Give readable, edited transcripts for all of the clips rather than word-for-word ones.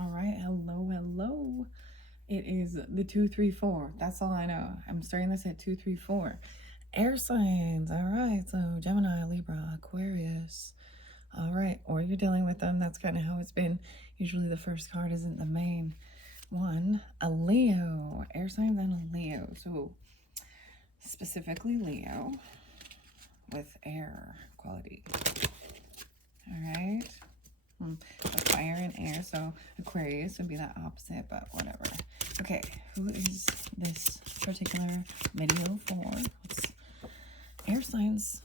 All right, hello. It is the 234. That's all I know. I'm starting this at 234. Air signs. All right, so Gemini, Libra, Aquarius. All right, or you're dealing with them. That's kind of how it's been. Usually the first card isn't the main one. A Leo. Air signs and a Leo. So specifically Leo with air quality. All right. So fire and air, so Aquarius would be the opposite, but whatever. Okay, who is this particular video for? Let's, air signs.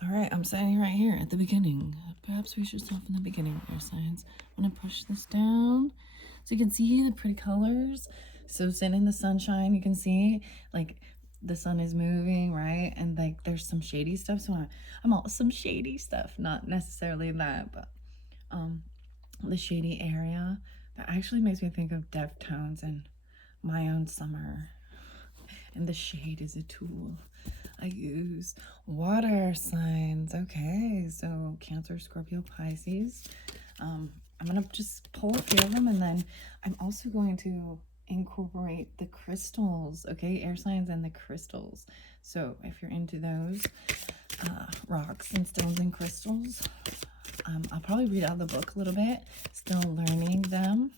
All right, I'm standing right here at the beginning. Perhaps we should stop in the beginning, air signs. I'm gonna push this down so you can see the pretty colors. So sitting in the sunshine, you can see like the sun is moving, right? And like there's some shady stuff. So I'm all some shady stuff, not necessarily that, but the shady area. That actually makes me think of Deftones and my own summer. And the shade is a tool I use. Water signs. Okay, so Cancer, Scorpio, Pisces. I'm gonna just pull a few of them, and then I'm also going to incorporate the crystals. Okay, air signs and the crystals. So if you're into those rocks and stones and crystals, I'll probably read out the book a little bit. Still learning them.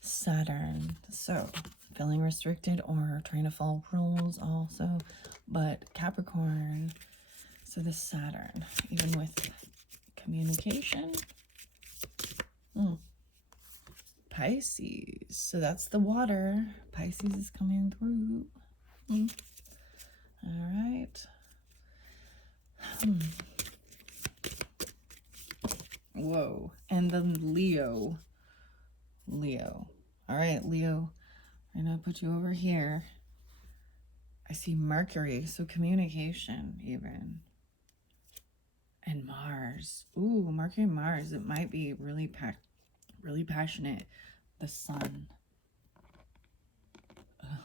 Saturn. So feeling restricted or trying to follow rules also. But Capricorn. So this Saturn, even with communication. Pisces. So that's the water. Pisces is coming through. All right. Whoa. And then Leo. All right, Leo. I'm going to put you over here. I see Mercury, so communication even. And Mars. Ooh, Mercury and Mars. It might be really passionate. The sun.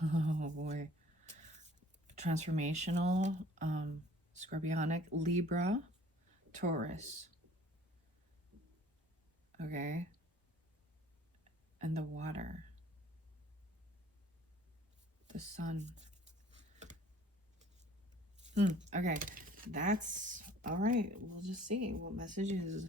Oh boy. Transformational. Scorpionic. Libra. Taurus. Okay. And the water. The sun. Okay. That's all right. We'll just see what messages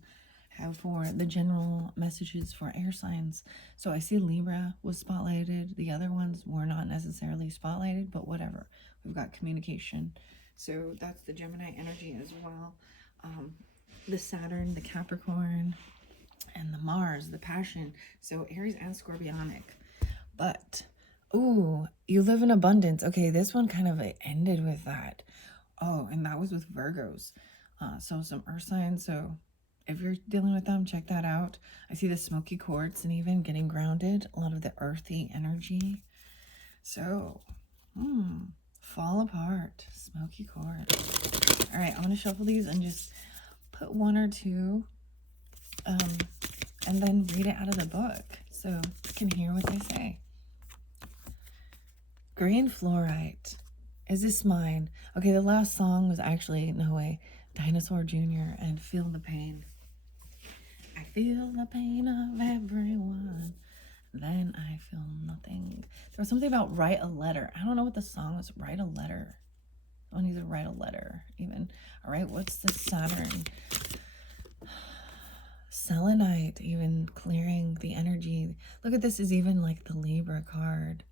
have for the general messages for air signs. So I see Libra was spotlighted. The other ones were not necessarily spotlighted, but whatever. We've got communication. So that's the Gemini energy as well. The Saturn, the Capricorn, and the Mars, the passion. So Aries and Scorpionic. But, ooh, you live in abundance. Okay, this one kind of ended with that. Oh, and that was with Virgos. So some earth signs. So if you're dealing with them, check that out. I see the smoky quartz and even getting grounded. A lot of the earthy energy. So, fall apart. Smoky quartz. All right, I'm going to shuffle these and just put one or two and then read it out of the book so you can hear what they say. Green fluorite. Is this mine? Okay, the last song was actually, no way, Dinosaur Jr. and Feel the Pain. I feel the pain of everyone. Then I feel nothing. There was something about write a letter. I don't know what the song was. Write a letter. One needs to write a letter even. All right, what's the Saturn? Selenite, even clearing the energy. Look at this is even like the Libra card.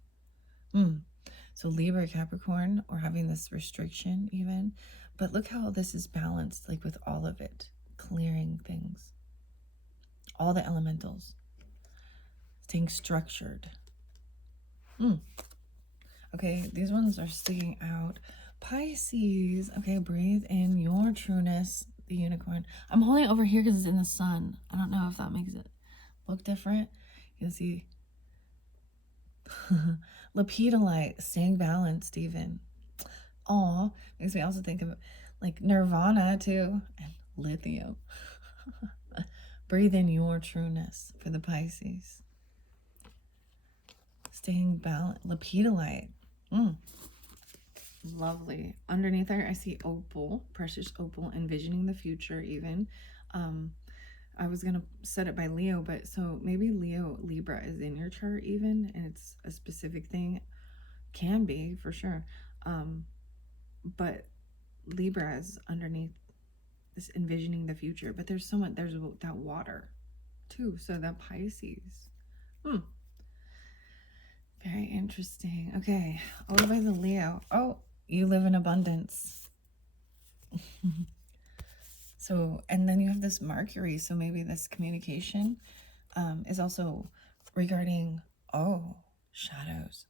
So Libra, Capricorn, or having this restriction even. But look how this is balanced, like with all of it. Clearing things. All the elementals. Staying structured. Okay, these ones are sticking out. Pisces. Okay, breathe in your trueness. The unicorn. I'm holding it over here because it's in the sun. I don't know if that makes it look different. You can see Lepidolite, staying balanced even. Aw, makes me also think of like Nirvana too. And lithium. Breathe in your trueness for the Pisces. Staying balanced. Lepidolite. Lovely. Underneath there, I see opal, precious opal, envisioning the future even. I was gonna set it by Leo, but so maybe Leo Libra is in your chart even, and it's a specific thing. Can be for sure, but Libra is underneath this envisioning the future. But there's so much. There's that water, too. So that Pisces. Very interesting. Okay, over by the Leo. Oh, you live in abundance. So, and then you have this Mercury. So maybe this communication is also regarding, oh, shadows,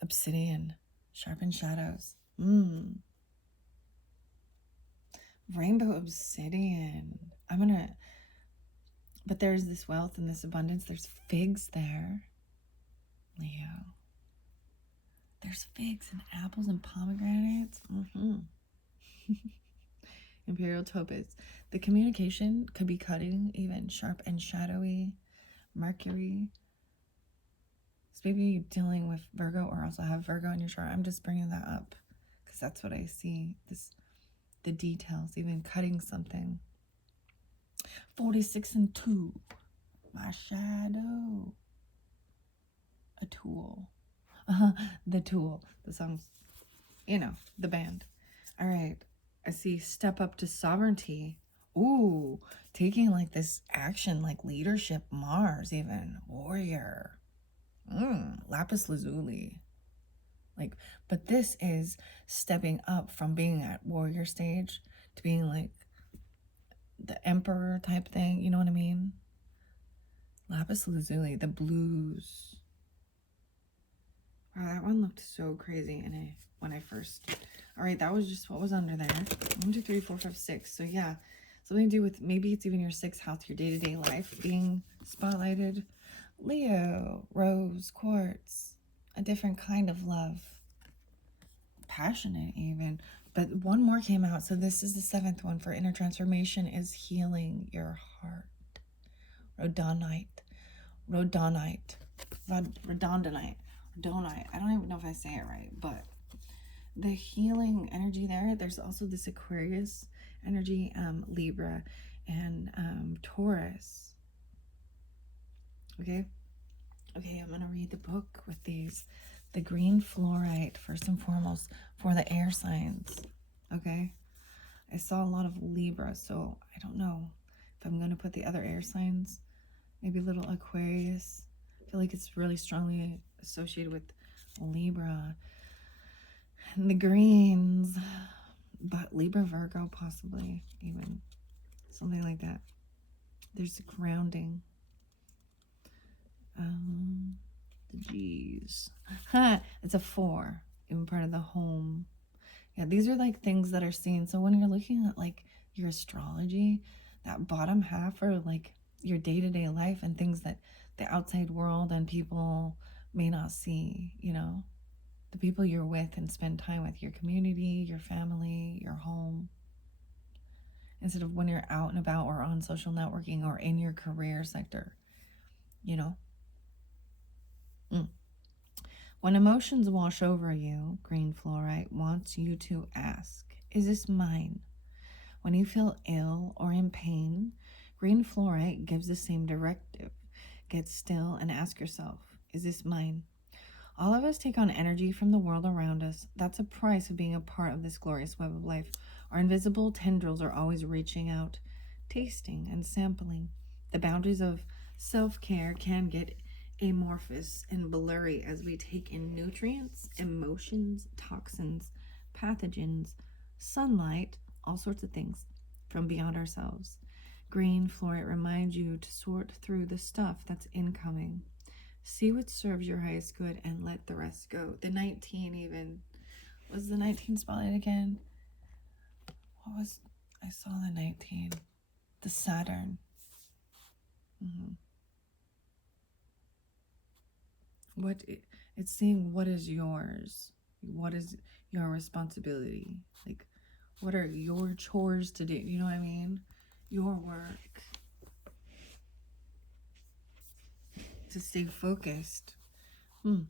obsidian, sharpened shadows. Rainbow obsidian. But there's this wealth and this abundance. There's figs there, Leo. There's figs and apples and pomegranates. Imperial topaz. The communication could be cutting, even sharp and shadowy. Mercury. So maybe you're dealing with Virgo or also have Virgo in your chart. I'm just bringing that up because that's what I see. The details, even cutting something. 46 and 2. My shadow. A tool. The Tool. The songs, the band. All right. I see step up to sovereignty. Ooh, taking like this action, like leadership, Mars, even warrior. Lapis lazuli. But this is stepping up from being at warrior stage to being like the emperor type thing. You know what I mean? Lapis lazuli, the blues. Wow, that one looked so crazy when I first. All right, that was just what was under there. 1, 2, 3, 4, 5, 6. So yeah, something to do with maybe it's even your 6th house, your day-to-day life being spotlighted. Leo, rose, quartz, a different kind of love. Passionate even. But one more came out. So this is the 7th one for inner transformation is healing your heart. Rhodonite. Rhodonite. Rhodonite. I don't even know if I say it right, but the healing energy there's also this Aquarius energy, Libra, and Taurus. Okay, I'm gonna read the book with these. The green fluorite, first and foremost, for the air signs. Okay, I saw a lot of Libra, so I don't know if I'm gonna put the other air signs. Maybe a little Aquarius. I feel like it's really strongly associated with Libra and the greens, but Libra, Virgo, possibly even something like that. There's the grounding. The G's. It's a 4, even part of the home. Yeah, these are like things that are seen. So when you're looking at like your astrology, that bottom half are like your day-to-day life and things that the outside world and people may not see, the people you're with and spend time with, your community, your family, your home. Instead of when you're out and about or on social networking or in your career sector, When emotions wash over you, green fluorite wants you to ask, is this mine? When you feel ill or in pain, green fluorite gives the same directive. Get still and ask yourself, is this mine? All of us take on energy from the world around us. That's a price of being a part of this glorious web of life. Our invisible tendrils are always reaching out, tasting and sampling. The boundaries of self-care can get amorphous and blurry as we take in nutrients, emotions, toxins, pathogens, sunlight, all sorts of things from beyond ourselves. Green fluorite reminds you to sort through the stuff that's incoming. See what serves your highest good and let the rest go. The 19 even. Was the 19 spotlight again? I saw the 19. The Saturn. It's saying what is yours? What is your responsibility? Like, what are your chores to do? You know what I mean? Your work. To stay focused. And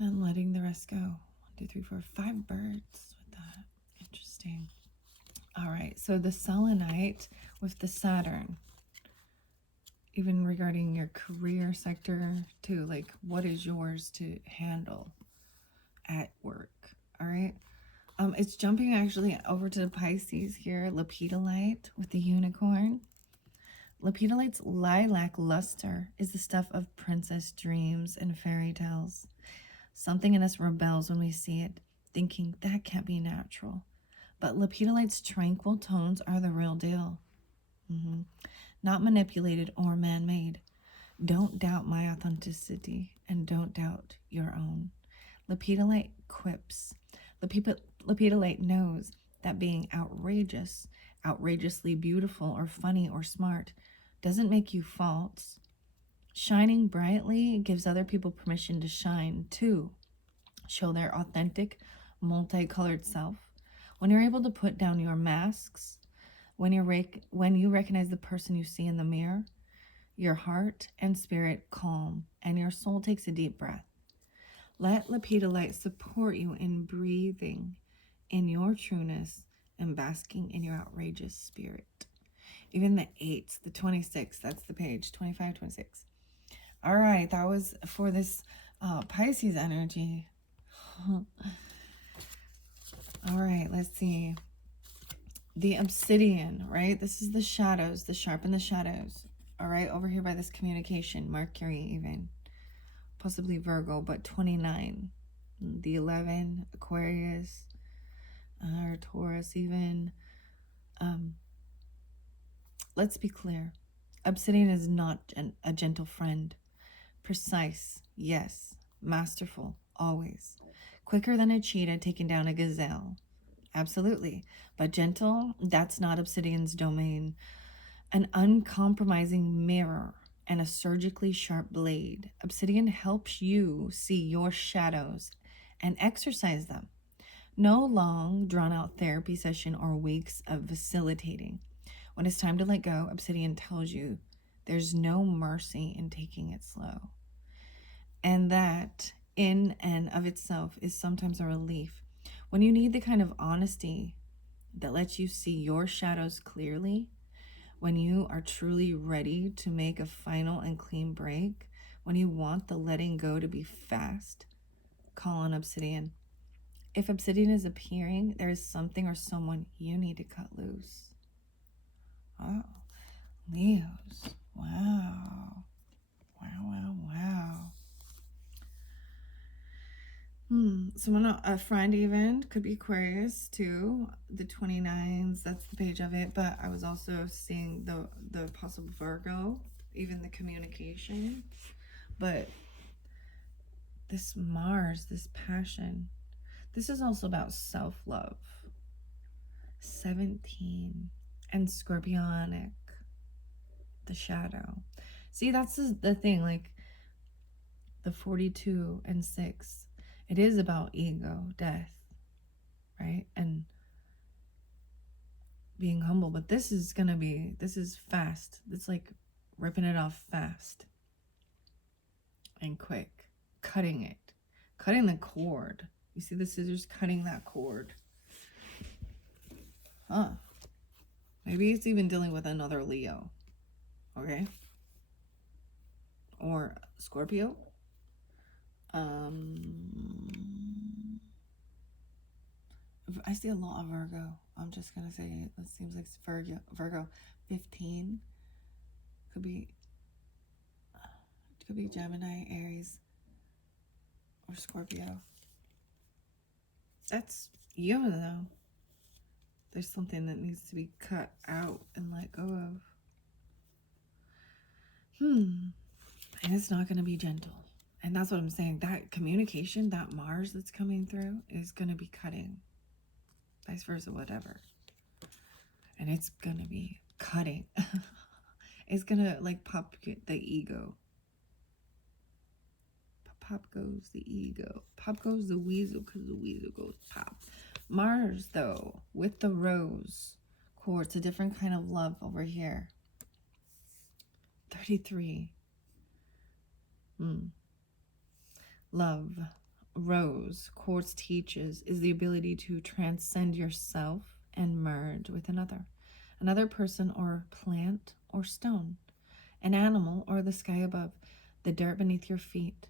then letting the rest go. 1, 2, 3, 4, 5 birds with that. Interesting. All right, so the selenite with the Saturn, even regarding your career sector too, like what is yours to handle at work, all right? It's jumping actually over to the Pisces here, lepidolite with the unicorn. Lepidolite's lilac luster is the stuff of princess dreams and fairy tales. Something in us rebels when we see it, thinking that can't be natural. But lepidolite's tranquil tones are the real deal. Not manipulated or man-made. Don't doubt my authenticity and don't doubt your own. Lepidolite quips. Lepidolite knows that being outrageous, outrageously beautiful or funny or smart doesn't make you false. Shining brightly gives other people permission to shine too. Show their authentic, multicolored self. When you're able to put down your masks, when you recognize the person you see in the mirror, your heart and spirit calm, and your soul takes a deep breath. Let lepidolite support you in breathing in your trueness and basking in your outrageous spirit. Even the 8, the 26, that's the page, 25, 26. All right, that was for this Pisces energy. All right, let's see. The obsidian, right? This is the shadows, the sharp and the shadows. All right, over here by this communication, Mercury even. Possibly Virgo, but 29. The 11, Aquarius, or Taurus even. Let's be clear. Obsidian is not a gentle friend. Precise, yes. Masterful, always. Quicker than a cheetah taking down a gazelle. Absolutely. But gentle, that's not Obsidian's domain. An uncompromising mirror and a surgically sharp blade. Obsidian helps you see your shadows and exercise them. No long, drawn-out therapy session or weeks of facilitating. When it's time to let go, Obsidian tells you there's no mercy in taking it slow. And that, in and of itself, is sometimes a relief. When you need the kind of honesty that lets you see your shadows clearly, when you are truly ready to make a final and clean break, when you want the letting go to be fast, call on Obsidian. If Obsidian is appearing, there is something or someone you need to cut loose. Oh, Leos. Wow. Wow. Someone, a friend even, could be Aquarius too. The 29s, that's the page of it. But I was also seeing the possible Virgo, even the communication. But this Mars, this passion, this is also about self-love. 17 and Scorpionic, the shadow. See, that's the thing, like the 42 and 6. It is about ego, death, right? And being humble. But this is fast. It's like ripping it off fast and quick. Cutting it. Cutting the cord. You see the scissors cutting that cord. Huh. Maybe it's even dealing with another Leo. Okay? Or Scorpio. I see a lot of Virgo. I'm just gonna say it. It seems like it's Virgo 15. Could be Gemini, Aries, or Scorpio. That's you though. There's something that needs to be cut out and let go of. And it's not gonna be gentle. And that's what I'm saying. That communication, that Mars that's coming through is gonna be cutting. Vice versa, whatever. And it's gonna be cutting. It's gonna like pop the ego. Pop goes the ego. Pop goes the weasel because the weasel goes pop. Mars though, with the rose quartz, a different kind of love over here. 33. Love, rose, quartz teaches is the ability to transcend yourself and merge with another person or plant or stone, an animal or the sky above, the dirt beneath your feet,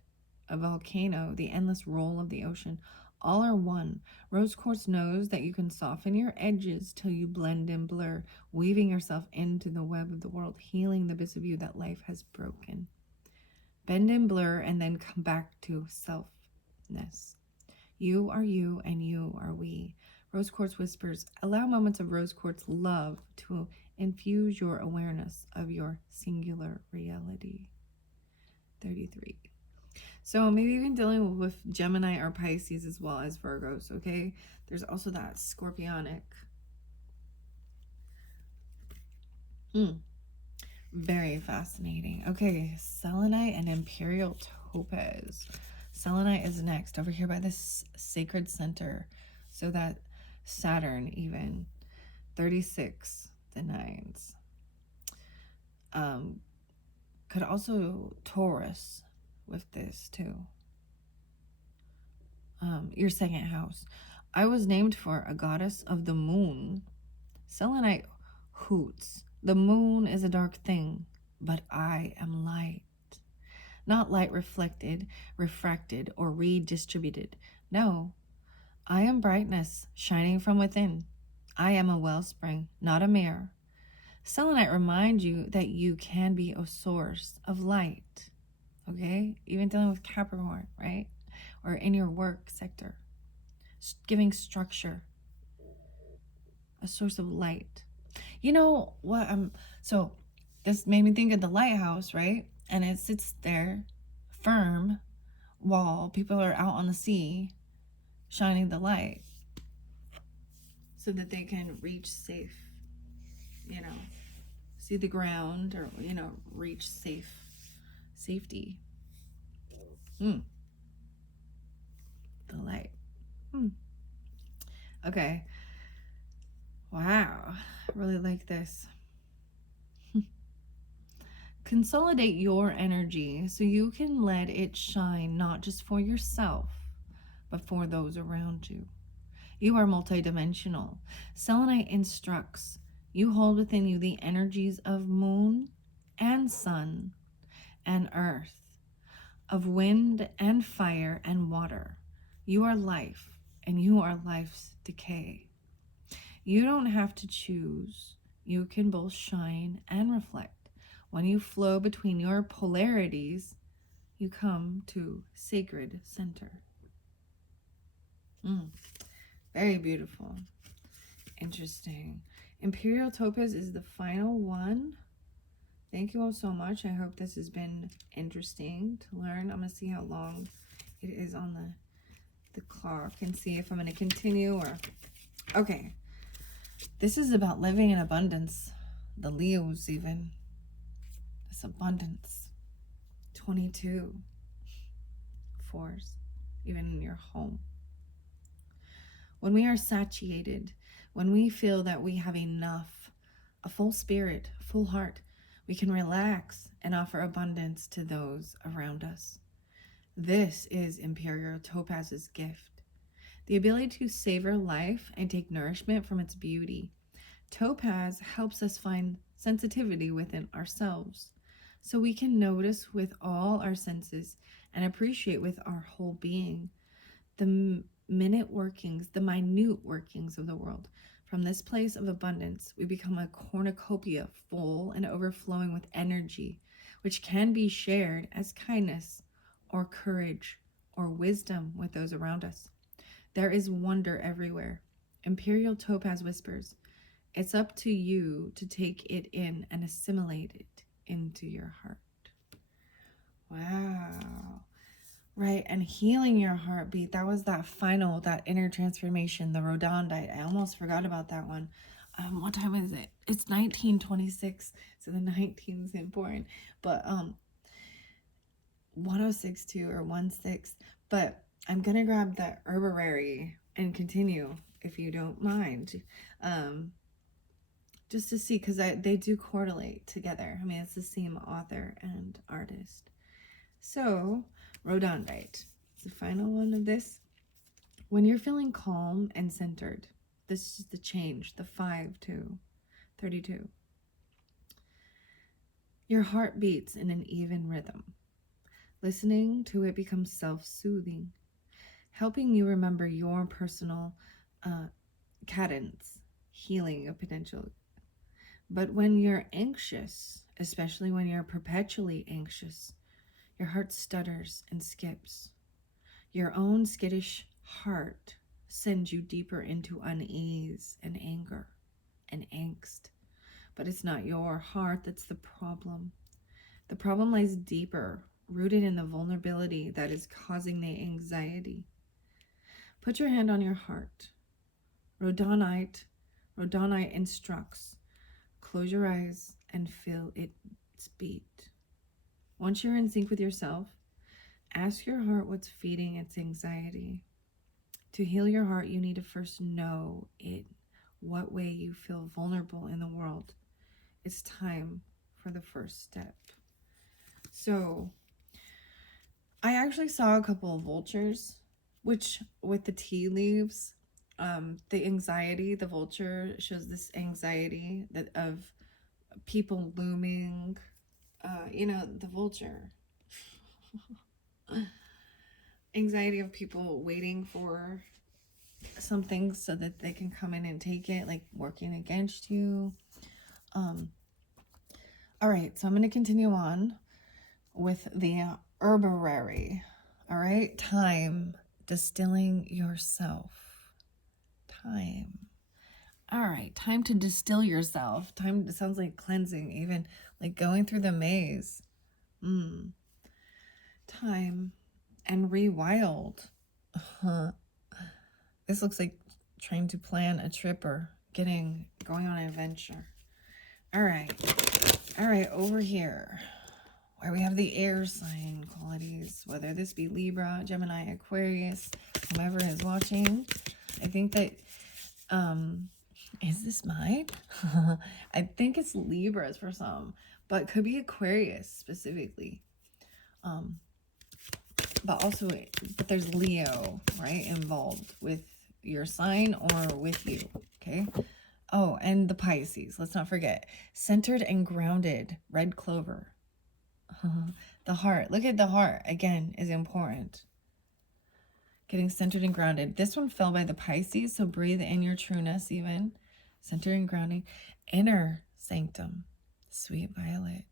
a volcano, the endless roll of the ocean. All are one. Rose quartz knows that you can soften your edges till you blend and blur, weaving yourself into the web of the world, healing the bits of you that life has broken. Bend and blur and then come back to selfness. You are you and you are we. Rose quartz whispers, allow moments of rose quartz love to infuse your awareness of your singular reality. 33. So maybe even dealing with Gemini or Pisces as well as Virgos, okay? There's also that scorpionic. Very fascinating. Okay, selenite and imperial topaz. Selenite is next over here by this sacred center. So that Saturn even. 36, the nines. Could also Taurus with this too. Your second house. I was named for a goddess of the moon. Selenite hoots. The moon is a dark thing, but I am light. Not light reflected, refracted, or redistributed. No, I am brightness shining from within. I am a wellspring, not a mirror. Selenite reminds you that you can be a source of light. Okay? Even dealing with Capricorn, right? Or in your work sector. Giving structure. A source of light. You know what? So this made me think of the lighthouse, right? And it sits there firm while people are out on the sea shining the light so that they can reach safe, see the ground or, reach safety. The light. Okay. Wow. I really like this. Consolidate your energy so you can let it shine not just for yourself, but for those around you. You are multidimensional. Selenite instructs. You hold within you the energies of moon and sun and earth, of wind and fire and water. You are life, and you are life's decay. You don't have to choose. You can both shine and reflect. When you flow between your polarities, you come to sacred center. Very beautiful. Interesting. Imperial Topaz is the final one. Thank you all so much. I hope this has been interesting to learn. I'm going to see how long it is on the clock and see if I'm going to continue or... Okay. This is about living in abundance. The Leos even. This abundance. 22. Fours. Even in your home. When we are satiated, when we feel that we have enough, a full spirit, full heart, we can relax and offer abundance to those around us. This is Imperial Topaz's gift. The ability to savor life and take nourishment from its beauty. Topaz helps us find sensitivity within ourselves, so we can notice with all our senses and appreciate with our whole being the minute workings of the world. From this place of abundance, we become a cornucopia full and overflowing with energy, which can be shared as kindness or courage or wisdom with those around us. There is wonder everywhere. Imperial Topaz whispers, it's up to you to take it in and assimilate it into your heart. Wow. Right, and healing your heartbeat. That was that inner transformation, the rhodonite. I almost forgot about that one. What time is it? It's 1926, so the 19's important. But 1062 or 16. But I'm gonna grab the herbarary and continue if you don't mind. Just to see, because they do correlate together. I mean, it's the same author and artist. So, rhodonite. It's the final one of this. When you're feeling calm and centered, This is the change, the 5 to 32. Your heart beats in an even rhythm. Listening to it becomes self-soothing, helping you remember your personal cadence, healing of potential. But when you're anxious, especially when you're perpetually anxious, your heart stutters and skips. Your own skittish heart sends you deeper into unease and anger and angst. But it's not your heart that's the problem. The problem lies deeper, rooted in the vulnerability that is causing the anxiety. Put your hand on your heart. Rhodonite instructs. Close your eyes and feel its beat. Once you're in sync with yourself, ask your heart what's feeding its anxiety. To heal your heart, you need to first know what way you feel vulnerable in the world. It's time for the first step. So, I actually saw a couple of vultures, which with the tea leaves, the anxiety, the vulture shows this anxiety that of people looming, the vulture. Anxiety of people waiting for something so that they can come in and take it, like working against you. All right, so I'm going to continue on with the herbarary. All right, time, distilling yourself. Time. All right, time to distill yourself. Time, it sounds like cleansing, even like going through the maze. Time and rewild. This looks like trying to plan a trip or going on an adventure. All right, over here, where we have the air sign qualities, whether this be Libra, Gemini, Aquarius, whomever is watching. I think that, is this mine? I think it's Libras for some, but could be Aquarius specifically. But there's Leo, right, involved with your sign or with you, okay? Oh, and the Pisces, let's not forget. Centered and grounded, red clover. The heart, look at the heart, again, is important. Getting centered and grounded. This one fell by the Pisces, so breathe in your trueness even. Centered and grounding. Inner sanctum, sweet violet.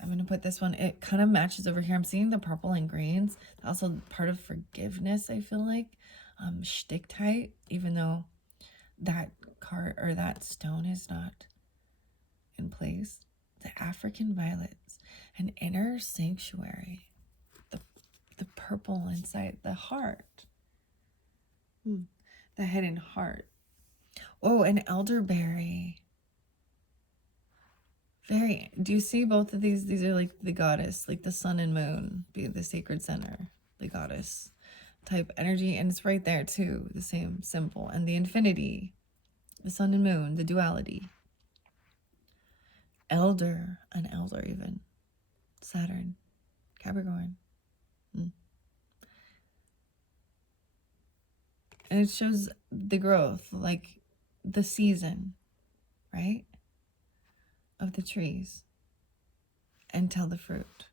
I'm going to put this one, it kind of matches over here. I'm seeing the purple and greens. Also part of forgiveness, I feel like. Stick tight, even though that card or that stone is not in place. The African violets, an inner sanctuary. The purple inside the heart. The head and heart. Oh, an elderberry. Do you see both of these? These are like the goddess, like the sun and moon, be the sacred center, the goddess type energy. And it's right there too, the same symbol. And the infinity, the sun and moon, the duality. An elder even. Saturn, Capricorn. And it shows the growth, like the season, right? Of the trees until the fruit.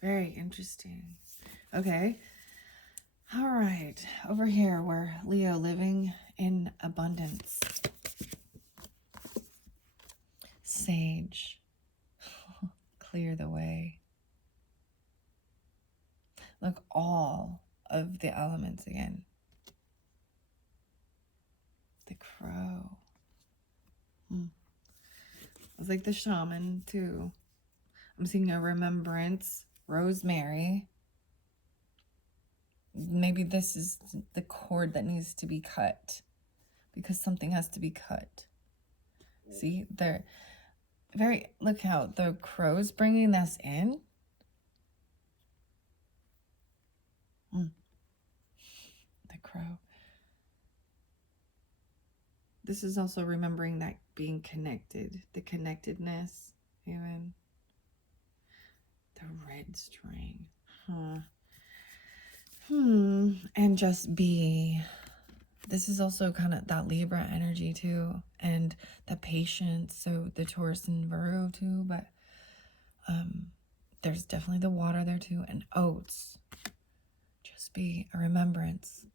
Very interesting. Okay. All right. Over here, we're Leo, living in abundance. Sage. Clear the way. Look, all of the elements again. The crow. It's like the shaman too. I'm seeing a remembrance. Rosemary. Maybe this is the cord that needs to be cut because something has to be cut. See, they're look how the crow's bringing this in. The crow. This is also remembering that being connected, the connectedness, even. The red string. And just be. This is also kind of that Libra energy too, and the patience. So the Taurus and Virgo too, but there's definitely the water there too, and oats. Just be a remembrance.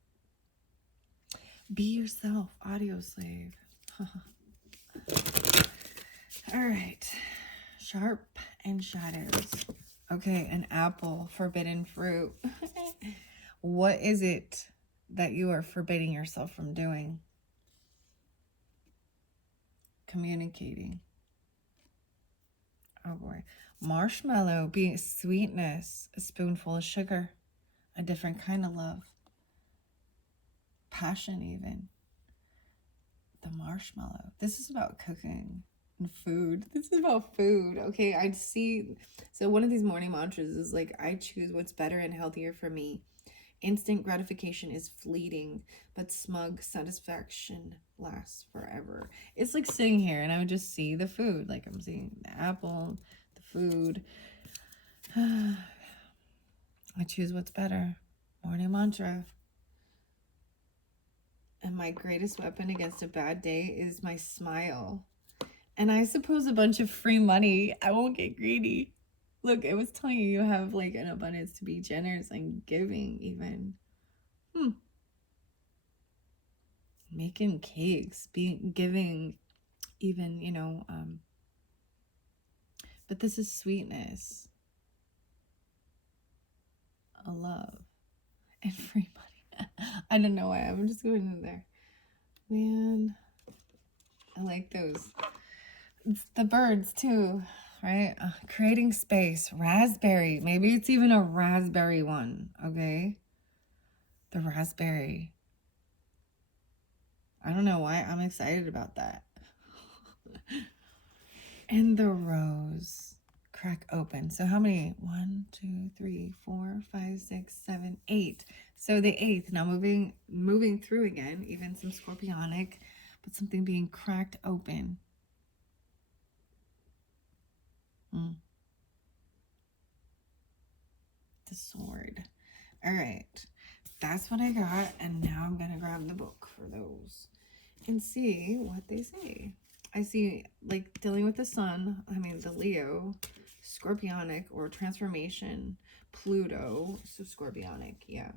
Be yourself, audio slave. All right, sharp and shadows. Okay, an apple, forbidden fruit. What is it that you are forbidding yourself from doing? Communicating. Oh boy. Marshmallow, being sweetness, a spoonful of sugar, a different kind of love. Passion, even. The marshmallow. This is about cooking and food. This is about food. Okay, I see. So one of these morning mantras is like, I choose what's better and healthier for me. Instant gratification is fleeting, but smug satisfaction lasts forever. It's like sitting here and I would just see the food. Like I'm seeing the apple, the food. I choose what's better. Morning mantra. And my greatest weapon against a bad day is my smile. And I suppose a bunch of free money. I won't get greedy. Look, it was telling you have like an abundance to be generous and giving even. Making cakes, giving even, but this is sweetness, a love, and free money. I don't know why. I'm just going in there. Man, I like those. It's the birds too, right? Creating space, raspberry. Maybe it's even a raspberry one, okay? The raspberry. I don't know why I'm excited about that. And the rose. Crack open. So how many? 1, 2, 3, 4, 5, 6, 7, 8. So the 8th. Now moving through again, even some scorpionic, but something being cracked open. The sword. All right. That's what I got. And now I'm going to grab the book for those and see what they say. I see like dealing with the sun. I mean, the Leo, scorpionic or transformation, Pluto. So scorpionic. Yeah.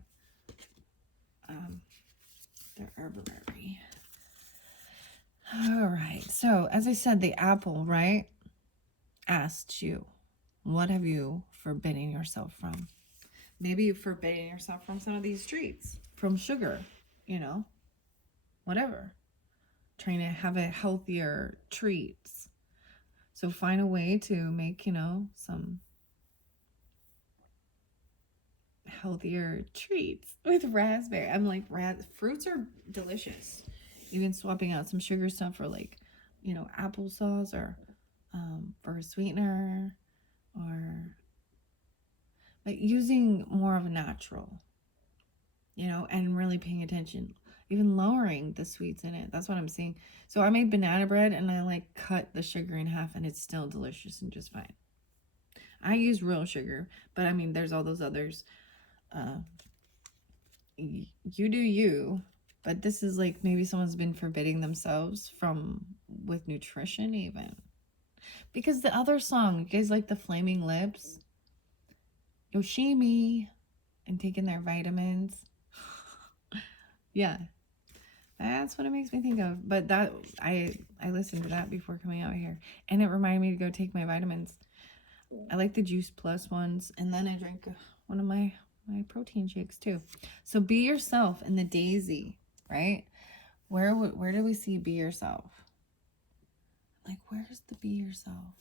The herbarary. All right. So as I said, the apple, right? Asked you, what have you forbidden yourself from? Maybe you've forbidden yourself from some of these treats, from sugar, whatever. Trying to have a healthier treats. So find a way to make, some healthier treats with raspberry. I'm like, fruits are delicious. Even swapping out some sugar stuff for like, applesauce or for a sweetener, or like using more of a natural, and really paying attention, even lowering the sweets in it. That's what I'm seeing. So I made banana bread and I like cut the sugar in half and it's still delicious and just fine. I use real sugar, but I mean, there's all those others. You do you, but this is like maybe someone's been forbidding themselves from with nutrition even. Because the other song, you guys like the Flaming Lips? Yoshimi, and taking their vitamins. Yeah. That's what it makes me think of. But that I listened to that before coming out here. And it reminded me to go take my vitamins. I like the Juice Plus ones. And then I drank one of my protein shakes too. So be yourself in the daisy, right? Where do we see be yourself? Like, where's the be yourself?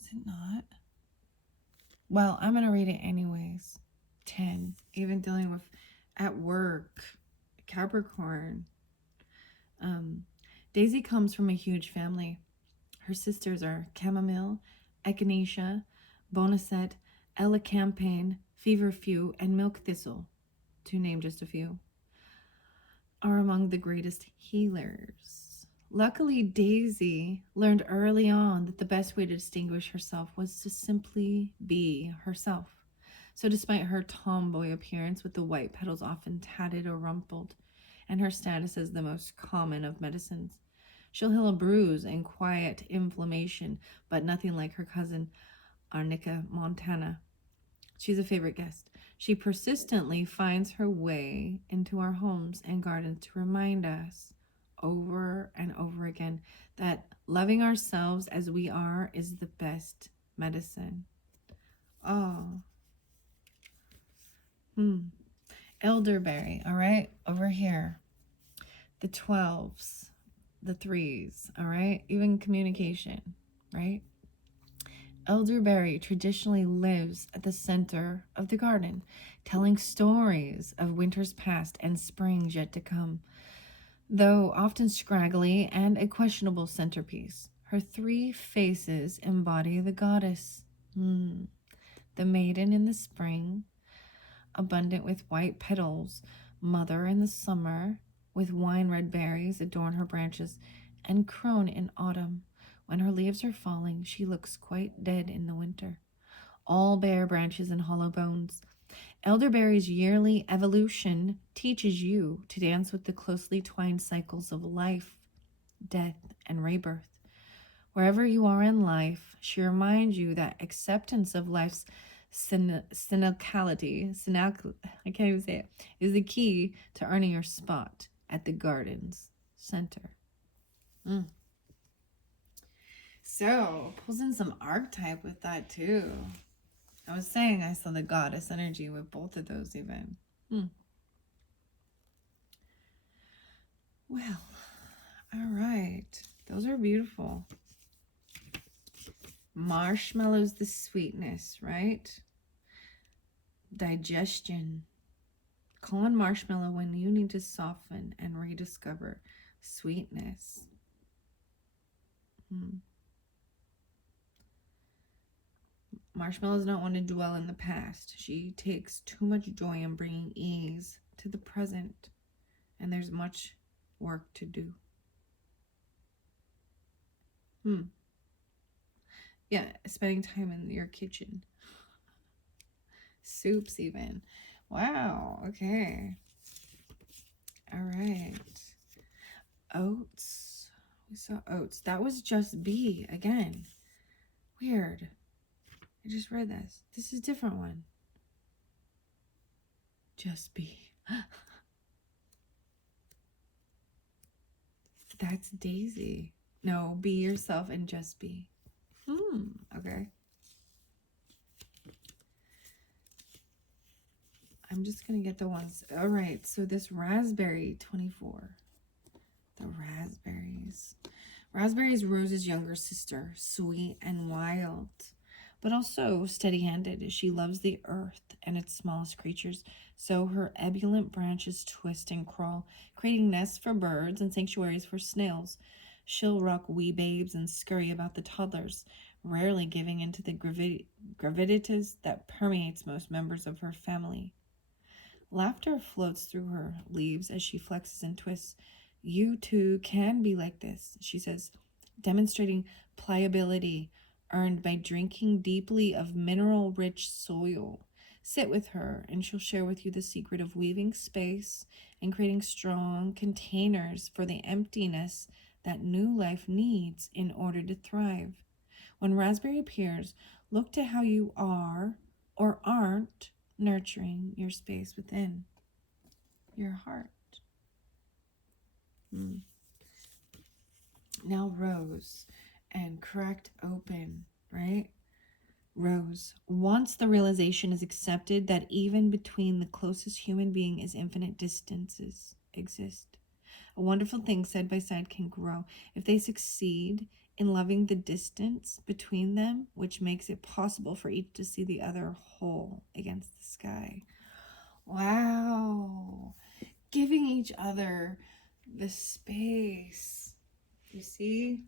Is it not? Well, I'm going to read it anyways. 10. Even dealing with at work, Capricorn. Daisy comes from a huge family. Her sisters are Chamomile, Echinacea, Boneset, Elecampane, Feverfew, and Milk Thistle, to name just a few, are among the greatest healers. Luckily, Daisy learned early on that the best way to distinguish herself was to simply be herself. So, despite her tomboy appearance with the white petals often tatted or rumpled, and her status as the most common of medicines, she'll heal a bruise and quiet inflammation, but nothing like her cousin, Arnica Montana. She's a favorite guest. She persistently finds her way into our homes and gardens to remind us over and over again that loving ourselves as we are is the best medicine. Oh, elderberry, all right, over here. The 12s, the 3s, all right, even communication, right? Elderberry traditionally lives at the center of the garden, telling stories of winters past and springs yet to come. Though often scraggly and a questionable centerpiece, her three faces embody the goddess. The maiden in the spring, abundant with white petals, mother in the summer, with wine red berries adorn her branches, and crone in autumn. When her leaves are falling, she looks quite dead in the winter. All bare branches and hollow bones. Elderberry's yearly evolution teaches you to dance with the closely twined cycles of life, death, and rebirth. Wherever you are in life, she reminds you that acceptance of life's cynicality, I can't even say it, is the key to earning your spot at the garden's center. So, pulls in some archetype with that too. I was saying I saw the goddess energy with both of those even. Well, all right. Those are beautiful. Marshmallows, the sweetness, right? Digestion. Call on marshmallow when you need to soften and rediscover sweetness. Marshmallow does not want to dwell in the past. She takes too much joy in bringing ease to the present, and there's much work to do. Yeah, spending time in your kitchen. Soups even. Wow, okay. All right. Oats. We saw oats. That was just B again. Weird. I just read this. This is a different one. Just B. That's Daisy. No, be yourself and just be. Okay. I'm just going to get the ones. All right. So this raspberry 24. The raspberries. Raspberry is Rose's younger sister, sweet and wild, but also steady-handed. She loves the earth and its smallest creatures, so her ebullient branches twist and crawl, creating nests for birds and sanctuaries for snails. She'll rock wee babes and scurry about the toddlers, rarely giving in to the gravitas that permeates most members of her family. Laughter floats through her leaves as she flexes and twists. You too can be like this, she says, demonstrating pliability earned by drinking deeply of mineral-rich soil. Sit with her, and she'll share with you the secret of weaving space and creating strong containers for the emptiness that new life needs in order to thrive. When Raspberry appears, look to how you are or aren't nurturing your space within your heart. Now Rose and cracked open, right? Rose. Once the realization is accepted that even between the closest human being is infinite distances exist. A wonderful thing side by side can grow if they succeed in loving the distance between them, which makes it possible for each to see the other whole against the sky. Wow. Giving each other the space. You see?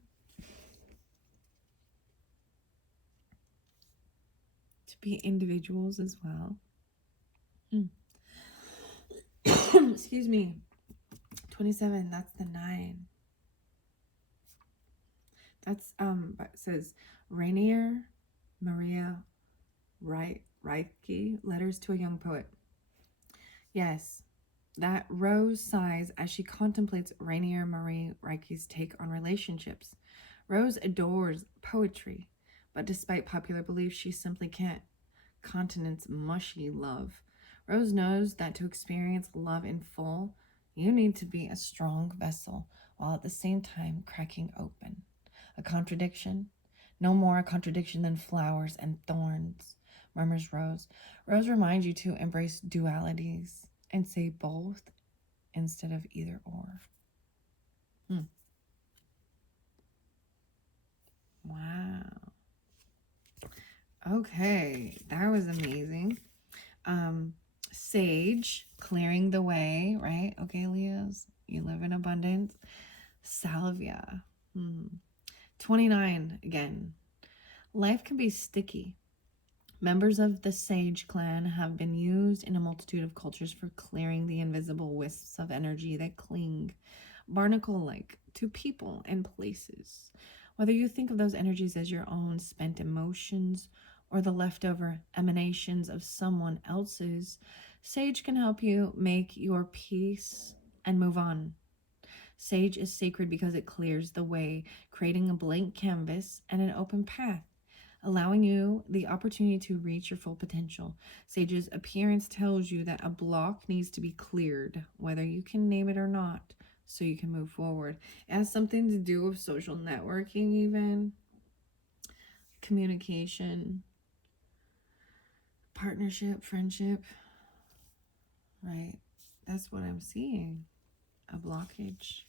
To be individuals as well. Excuse me. 27, that's the 9. That's it says Rainier Maria Reitke, Letters to a Young Poet. Yes, that Rose sighs as she contemplates Rainier Marie Reitke's take on relationships. Rose adores poetry, but despite popular belief, she simply can't countenance mushy love. Rose knows that to experience love in full, you need to be a strong vessel while at the same time cracking open. A contradiction? No more a contradiction than flowers and thorns, murmurs Rose. Rose reminds you to embrace dualities and say both instead of either or. Wow. Okay, that was amazing. Sage, clearing the way, right? Okay, Leos, you live in abundance. Salvia. 29 again. Life can be sticky. Members of the Sage clan have been used in a multitude of cultures for clearing the invisible wisps of energy that cling, barnacle-like, to people and places. Whether you think of those energies as your own spent emotions or the leftover emanations of someone else's, Sage can help you make your peace and move on. Sage is sacred because it clears the way, creating a blank canvas and an open path, allowing you the opportunity to reach your full potential. Sage's appearance tells you that a block needs to be cleared, whether you can name it or not, so you can move forward. It has something to do with social networking, even communication, partnership, friendship, right? That's what I'm seeing. A blockage.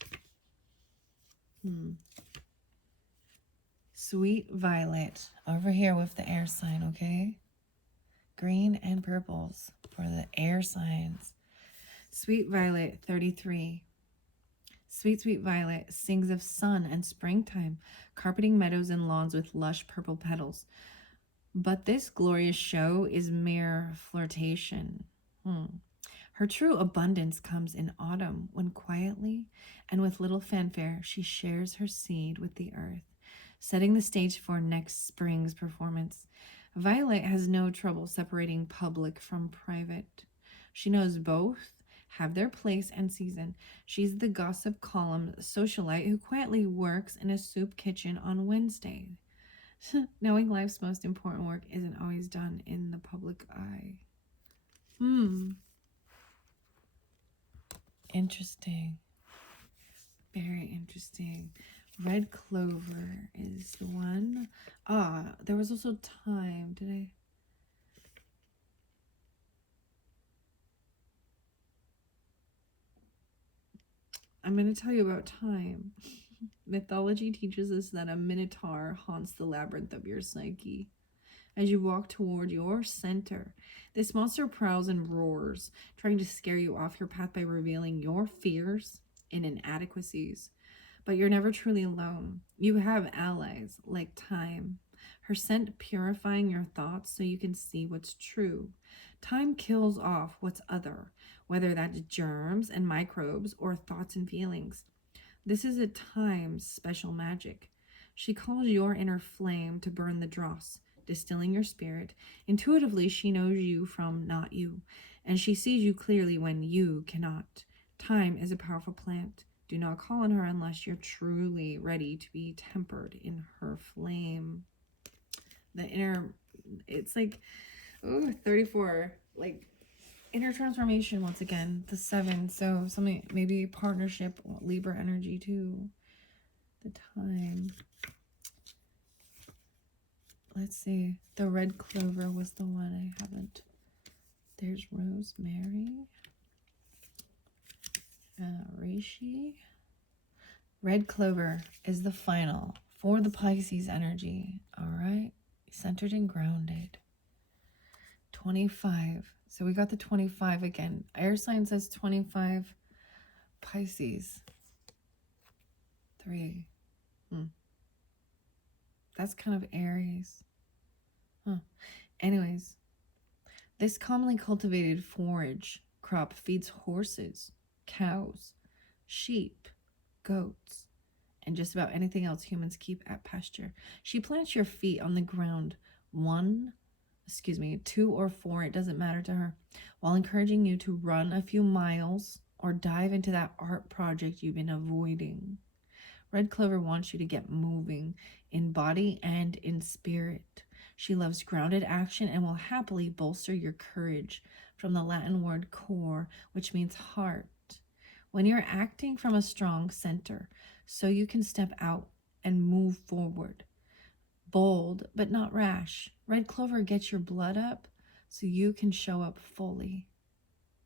Sweet Violet over here with the air sign, okay? Green and purples for the air signs. Sweet Violet 33. Sweet, sweet Violet sings of sun and springtime, carpeting meadows and lawns with lush purple petals. But this glorious show is mere flirtation. Her true abundance comes in autumn, when quietly and with little fanfare she shares her seed with the earth, setting the stage for next spring's performance. Violet has no trouble separating public from private. She knows both have their place and season. She's the gossip column socialite who quietly works in a soup kitchen on Wednesday. Knowing life's most important work isn't always done in the public eye. Interesting. Very interesting. Red clover is the one. There was also time. I'm going to tell you about time. Mythology teaches us that a minotaur haunts the labyrinth of your psyche. As you walk toward your center, this monster prowls and roars, trying to scare you off your path by revealing your fears and inadequacies. But you're never truly alone. You have allies like time, her scent purifying your thoughts so you can see what's true. Time kills off what's other, whether that's germs and microbes or thoughts and feelings. This is a time's special magic. She calls your inner flame to burn the dross, distilling your spirit. Intuitively, she knows you from not you, and she sees you clearly when you cannot. Time is a powerful plant. Do not call on her unless you're truly ready to be tempered in her flame. The inner, it's like, 34, like inner transformation once again. The 7, so something, maybe partnership, Libra energy too. The time. Let's see. The red clover was the one I haven't. There's rosemary. Reishi. Red clover is the final for the Pisces energy. All right. Centered and grounded. 25. So we got the 25 again. Air sign says 25. Pisces. 3. That's kind of Aries. Anyways, this commonly cultivated forage crop feeds horses, cows, sheep, goats, and just about anything else humans keep at pasture. She plants your feet on the ground 2 or 4, it doesn't matter to her, while encouraging you to run a few miles or dive into that art project you've been avoiding. Red Clover wants you to get moving in body and in spirit. She loves grounded action and will happily bolster your courage from the Latin word core, which means heart. When you're acting from a strong center, so you can step out and move forward. Bold, but not rash. Red Clover gets your blood up so you can show up fully.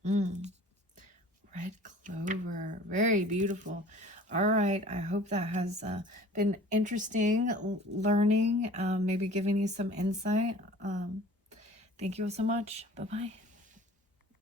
Red Clover. Very beautiful. All right. I hope that has been interesting learning, maybe giving you some insight. Thank you all so much. Bye-bye.